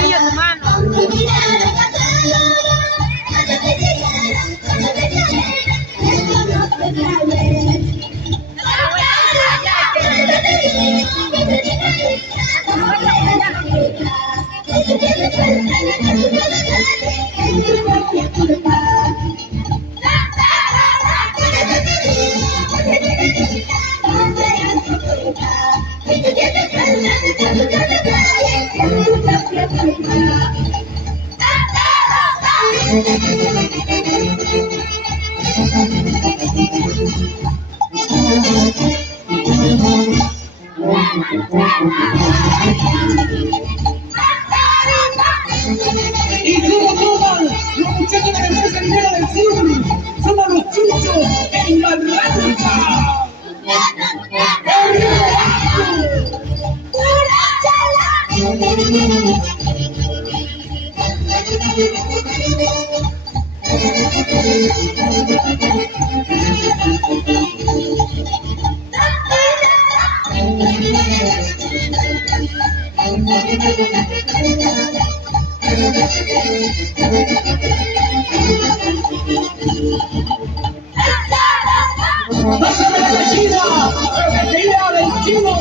Ellos humanos. ¿Y cómo toman los muchachos de la empresa minera del sur? Somos los chuchos en Barranca. ¡Pásame la gallina! ¡Rebetería del chino!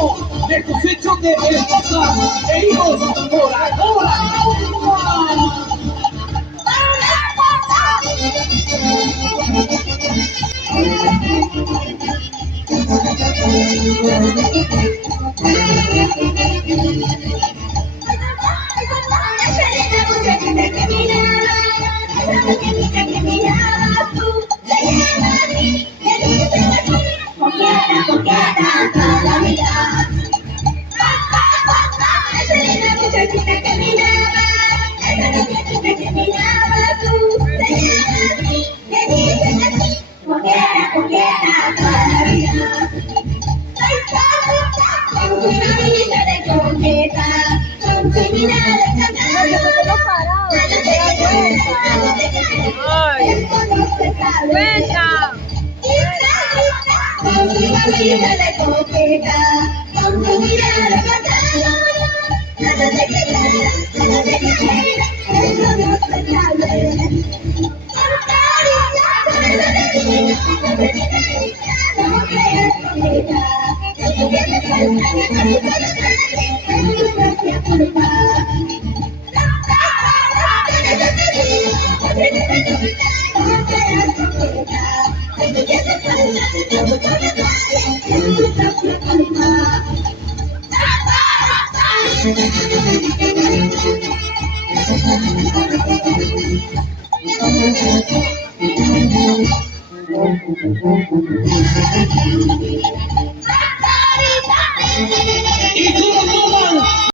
¡De cosechos de esposas e hijos por ahora! Ay, cuenta. ¿Y cómo toman